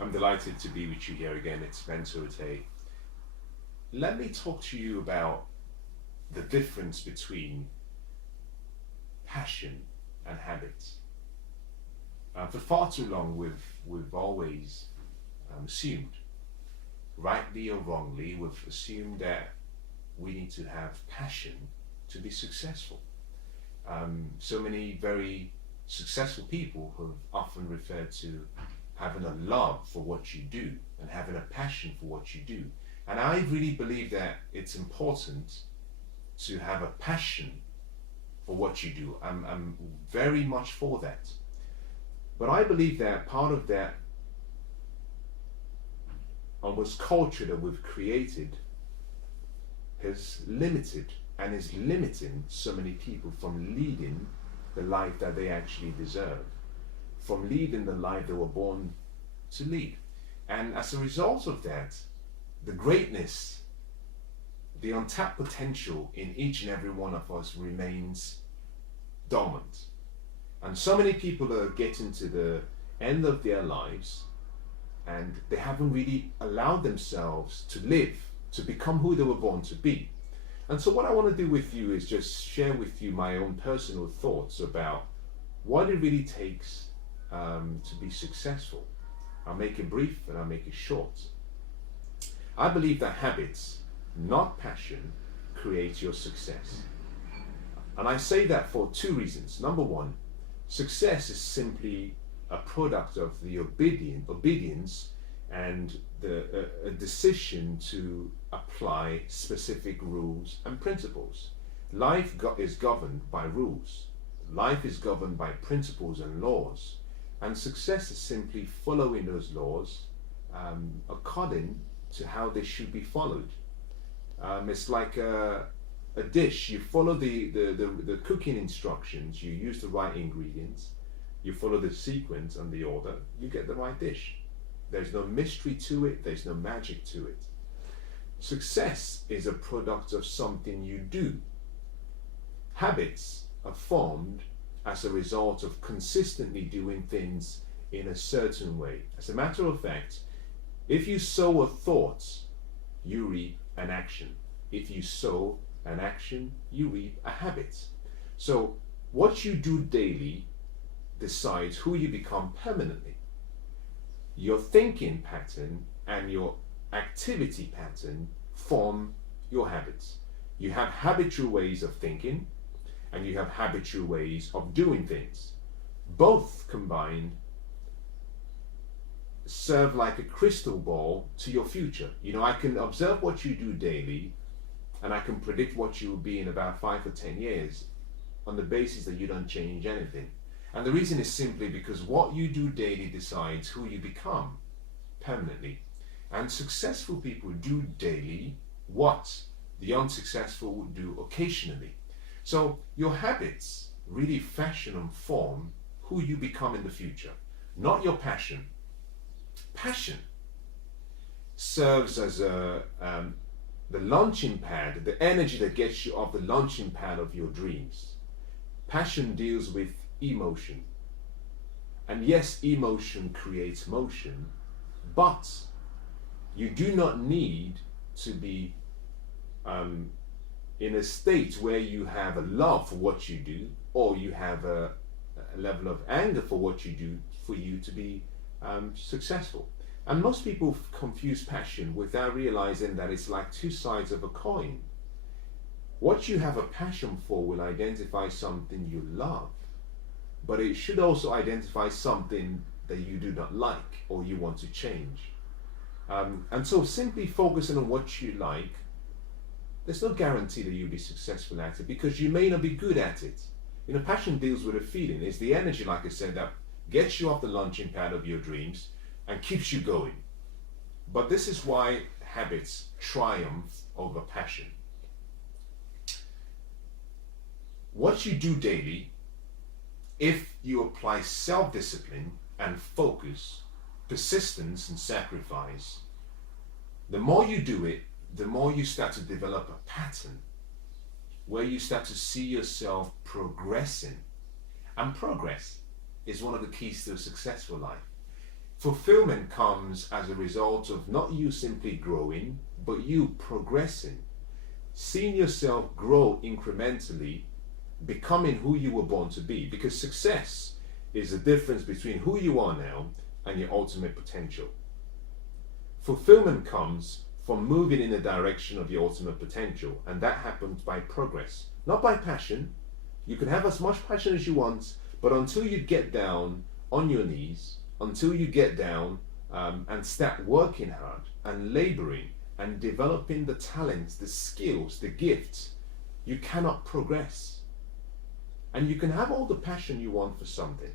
I'm delighted to be with you here again. It's Mensah Oteh. Let me talk to you about the difference between passion and habits. For far too long, we've always assumed, rightly or wrongly, we've assumed that we need to have passion to be successful. So many very successful people have often referred to having a love for what you do and having a passion for what you do. And I really believe that it's important to have a passion for what you do. I'm very much for that. But I believe that part of that almost culture that we've created has limited and is limiting so many people from leading the life that they actually deserve, from leading the life they were born to lead. And as a result of that, the greatness, the untapped potential in each and every one of us remains dormant. And so many people are getting to the end of their lives and they haven't really allowed themselves to live, to become who they were born to be. And so what I want to do with you is just share with you my own personal thoughts about what it really takes to be successful. I'll make it brief and I'll make it short. I believe that habits, not passion, create your success. And I say that for two reasons. Number one, success is simply a product of the obedience and a decision to apply specific rules and principles. Life is governed by rules. Life is governed by principles and laws. And success is simply following those laws according to how they should be followed. It's like a dish. You follow the cooking instructions, you use the right ingredients, you follow the sequence and the order, you get the right dish. There's no mystery to it, there's no magic to it. Success is a product of something you do. Habits are formed as a result of consistently doing things in a certain way. As a matter of fact, if you sow a thought, you reap an action. If you sow an action, you reap a habit. So what you do daily decides who you become permanently. Your thinking pattern and your activity pattern form your habits. You have habitual ways of thinking and you have habitual ways of doing things. Both combined serve like a crystal ball to your future. You know, I can observe what you do daily and I can predict what you will be in about 5 or 10 years on the basis that you don't change anything. And the reason is simply because what you do daily decides who you become permanently. And successful people do daily what the unsuccessful would do occasionally. So your habits really fashion and form who you become in the future, not your passion. Passion serves as the launching pad, the energy that gets you off the launching pad of your dreams. Passion deals with emotion. And yes, emotion creates motion, but you do not need to be in a state where you have a love for what you do or you have a level of anger for what you do for you to be successful. And most people confuse passion without realizing that it's like two sides of a coin. What you have a passion for will identify something you love, but it should also identify something that you do not like or you want to change. And so simply focusing on what you like, there's no guarantee that you'll be successful at it because you may not be good at it. You know, passion deals with a feeling. It's the energy, like I said, that gets you off the launching pad of your dreams and keeps you going. But this is why habits triumph over passion. What you do daily, if you apply self-discipline and focus, persistence and sacrifice, the more you do it, the more you start to develop a pattern where you start to see yourself progressing. And progress is one of the keys to a successful life. Fulfillment comes as a result of not you simply growing, but you progressing. Seeing yourself grow incrementally, becoming who you were born to be. Because success is the difference between who you are now and your ultimate potential. Fulfillment comes from moving in the direction of your ultimate potential, and that happens by progress, not by passion. You can have as much passion as you want, but until you get down on your knees, until you get down and start working hard and laboring and developing the talents, the skills, the gifts, you cannot progress. And you can have all the passion you want for something.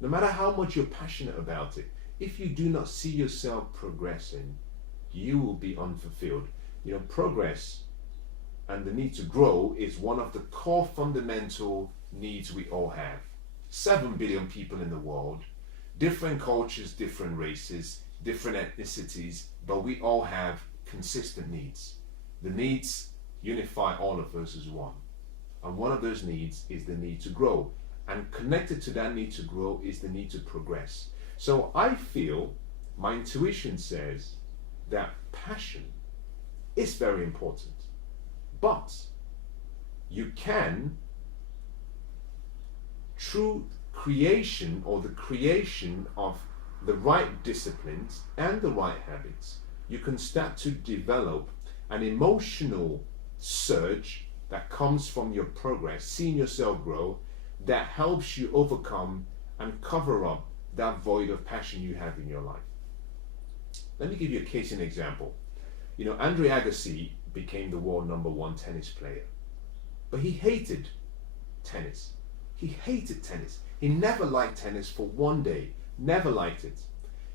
No matter how much you're passionate about it, if you do not see yourself progressing, you will be unfulfilled. You know, progress and the need to grow is one of the core fundamental needs we all have. 7 billion people in the world, different cultures, different races, different ethnicities, but we all have consistent needs. The needs unify all of us as one. And one of those needs is the need to grow. And connected to that need to grow is the need to progress. So I feel, my intuition says, that passion is very important. But you can, through creation or the creation of the right disciplines and the right habits, you can start to develop an emotional surge that comes from your progress, seeing yourself grow, that helps you overcome and cover up that void of passion you have in your life. Let me give you a case in example. You know, Andre Agassi became the world #1 tennis player, but he hated tennis. He hated tennis. He never liked tennis for one day, never liked it.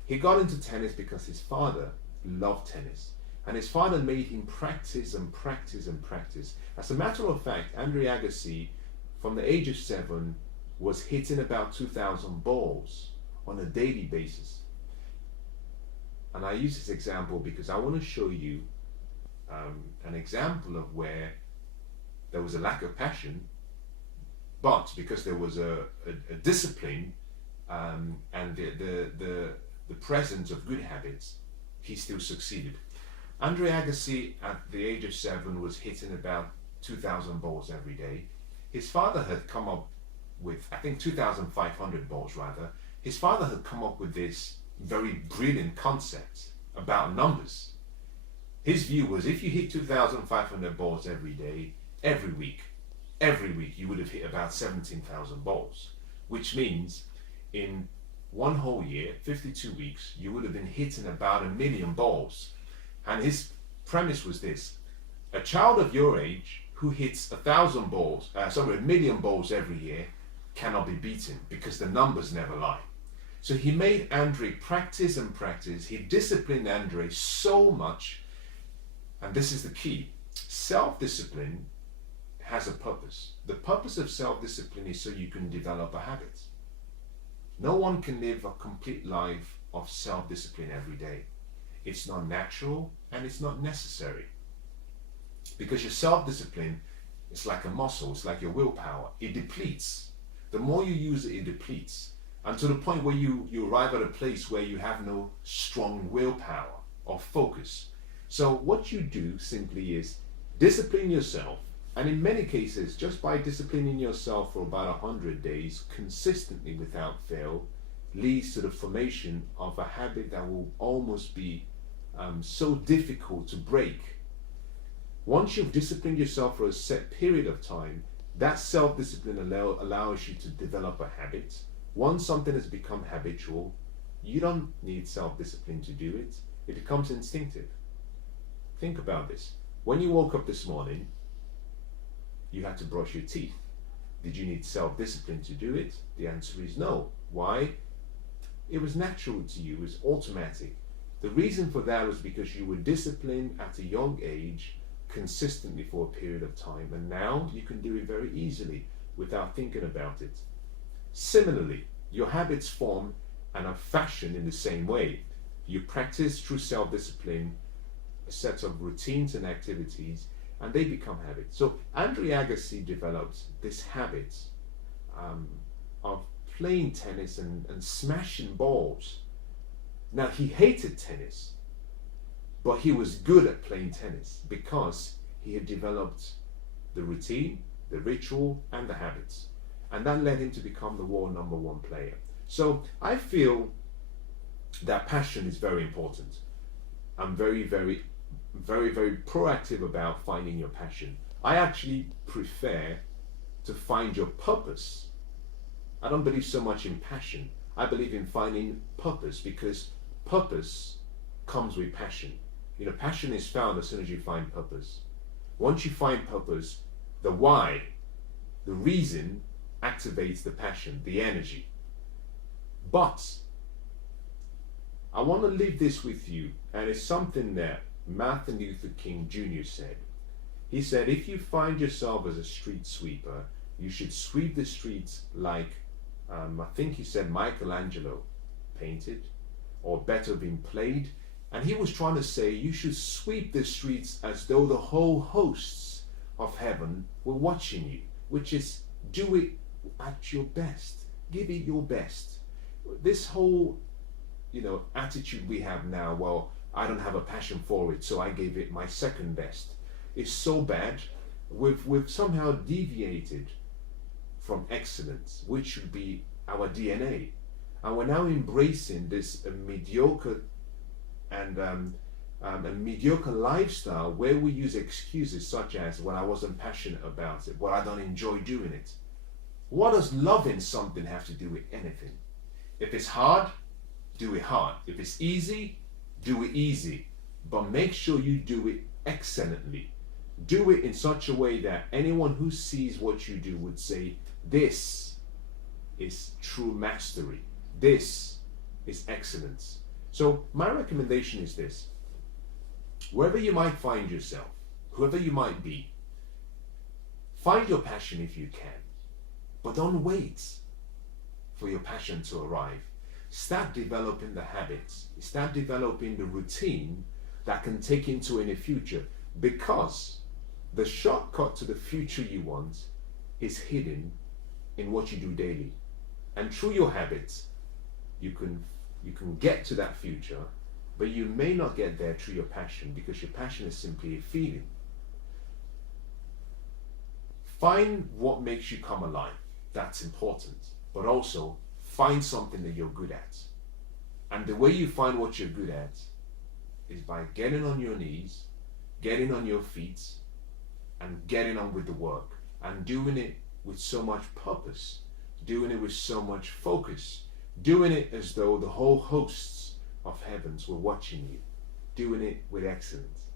He got into tennis because his father loved tennis, and his father made him practice and practice and practice. As a matter of fact, Andre Agassi, from the age of 7, was hitting about 2,000 balls on a daily basis. And I use this example because I want to show you an example of where there was a lack of passion, but because there was a discipline and the presence of good habits, he still succeeded. Andre Agassi, at the age of 7, was hitting about 2,000 balls every day. His father had come up with, I think 2,500 balls rather. His father had come up with this very brilliant concept about numbers. His view was, if you hit 2,500 balls every day, every week you would have hit about 17,000 balls, which means in one whole year, 52 weeks, you would have been hitting about 1 million balls. And his premise was this: a child of your age who hits 1,000 balls, 1 million balls every year cannot be beaten because the numbers never lie. So he made Andre practice and practice. He disciplined Andre so much, and this is the key. Self-discipline has a purpose. The purpose of self-discipline is so you can develop a habit. No one can live a complete life of self-discipline every day. It's not natural and it's not necessary. Because your self-discipline is like a muscle, it's like your willpower. It depletes. The more you use it, it depletes. And to the point where you arrive at a place where you have no strong willpower or focus. So what you do simply is discipline yourself. And in many cases, just by disciplining yourself for about 100 days, consistently without fail, leads to the formation of a habit that will almost be so difficult to break. Once you've disciplined yourself for a set period of time, that self-discipline allows you to develop a habit. Once something has become habitual, you don't need self-discipline to do it. It becomes instinctive. Think about this. When you woke up this morning, you had to brush your teeth. Did you need self-discipline to do it? The answer is no. Why? It was natural to you, it was automatic. The reason for that was because you were disciplined at a young age, consistently for a period of time, and now you can do it very easily without thinking about it. Similarly, your habits form and are fashioned in the same way. You practice through self-discipline a set of routines and activities, and they become habits. So Andre Agassi developed this habit of playing tennis and smashing balls Now, he hated tennis, but he was good at playing tennis because he had developed the routine, the ritual, and the habits. And that led him to become the world #1 player. So I feel that passion is very important. I'm very, very, very, very proactive about finding your passion. I actually prefer to find your purpose. I don't believe so much in passion. I believe in finding purpose, because purpose comes with passion. You know, passion is found as soon as you find purpose. Once you find purpose, the why, the reason, activates the passion, the energy. But I want to leave this with you, and it's something that Martin Luther King Jr. said. He said, if you find yourself as a street sweeper, you should sweep the streets like, I think he said Michelangelo painted, or better been played. And he was trying to say you should sweep the streets as though the whole hosts of heaven were watching you, which is do it at your best. Give it your best. This whole, attitude we have now, well, I don't have a passion for it, so I gave it my second best, is so bad. We've somehow deviated from excellence, which should be our DNA. And we're now embracing this mediocre and a mediocre lifestyle where we use excuses such as, well, I wasn't passionate about it, well, I don't enjoy doing it. What does loving something have to do with anything? If it's hard, do it hard. If it's easy, do it easy. But make sure you do it excellently. Do it in such a way that anyone who sees what you do would say, this is true mastery. This is excellence. So my recommendation is this. Wherever you might find yourself, whoever you might be, find your passion if you can. But don't wait for your passion to arrive. Start developing the habits. Start developing the routine that can take into in the future, because the shortcut to the future you want is hidden in what you do daily. And through your habits, you can get to that future, but you may not get there through your passion, because your passion is simply a feeling. Find what makes you come alive. That's important. But also, find something that you're good at. And the way you find what you're good at is by getting on your knees, getting on your feet, and getting on with the work. And doing it with so much purpose. Doing it with so much focus. Doing it as though the whole hosts of heavens were watching you. Doing it with excellence.